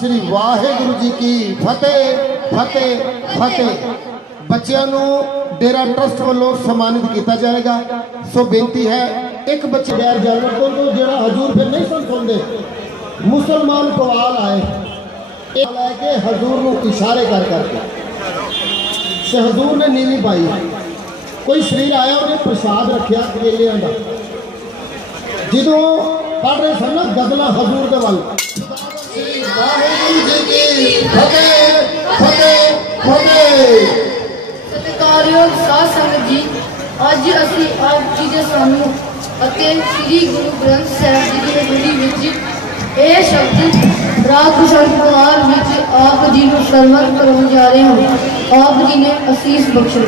ਸ੍ਰੀ ਵਾਹਿਗੁਰੂ ਜੀ ਕੀ ਫਤਿਹ ਫਤਿਹ ਫਤਿਹ। ਬੱਚਿਆਂ ਨੂੰ ਡੇਰਾ ਟਰਸਟ ਵੱਲੋਂ ਸਨਮਾਨਿਤ ਕੀਤਾ ਜਾਏਗਾ। ਸੋ ਬੇਨਤੀ ਹੈ, ਇੱਕ ਬੱਚੇ ਗੈਰ ਜਾਨਵਰ ਤੋਂ ਜਿਹੜਾ ਹਜੂਰ ਫਿਰ ਨਹੀਂ ਸੁਣ ਸੁਣਦੇ ਮੁਸਲਮਾਨ ਕਵਾਲ ਆਏ। ਇਹ ਲੈ ਕੇ ਹਜ਼ੂਰ ਨੂੰ ਇਸ਼ਾਰੇ ਕਰ ਕਰਕੇ। ਤੇ ਹਜ਼ੂਰ ਨੇ ਨੀਵੀਂ ਪਾਈ। ਕੋਈ ਸ਼ਰੀਰ ਆਇਆ, ਉਹਨੇ ਪ੍ਰਸ਼ਾਦ ਰੱਖਿਆ ਕੇਲਿਆਂ ਦਾ। ਜਦੋਂ ਪੜ ਰਹੇ ਸਨ ਨਾ ਗਜ਼ਲਾਂ ਹਜ਼ੂਰ ਦੇ ਵੱਲ। ਵਾਹਿਗੁਰੂ ਜੀ ਕੀ ਫਤਿਹ ਫਤਿਹ ਫਤਿਹ ਸਤਿਕਾਰਯੋਗ ਸਾਧ ਸੰਗਤ ਜੀ, ਅੱਜ ਅਸੀਂ ਆਪ ਜੀ ਦੇ ਸਾਹਮਣੇ ਅਤੇ ਸ੍ਰੀ ਗੁਰੂ ਗ੍ਰੰਥ ਸਾਹਿਬ ਜੀ ਦੀ ਹਜ਼ੂਰੀ ਵਿੱਚ ਇਹ ਸ਼ਬਦ ਰਾਗ ਕੁਮਾਰ ਵਿੱਚ ਆਪ ਜੀ ਨੂੰ ਸਰਵਤ ਕਰਨ ਜਾ ਰਹੇ ਹਾਂ। ਆਪ ਜੀ ਨੇ ਅਸੀਸ ਬਖਸ਼ਣੀ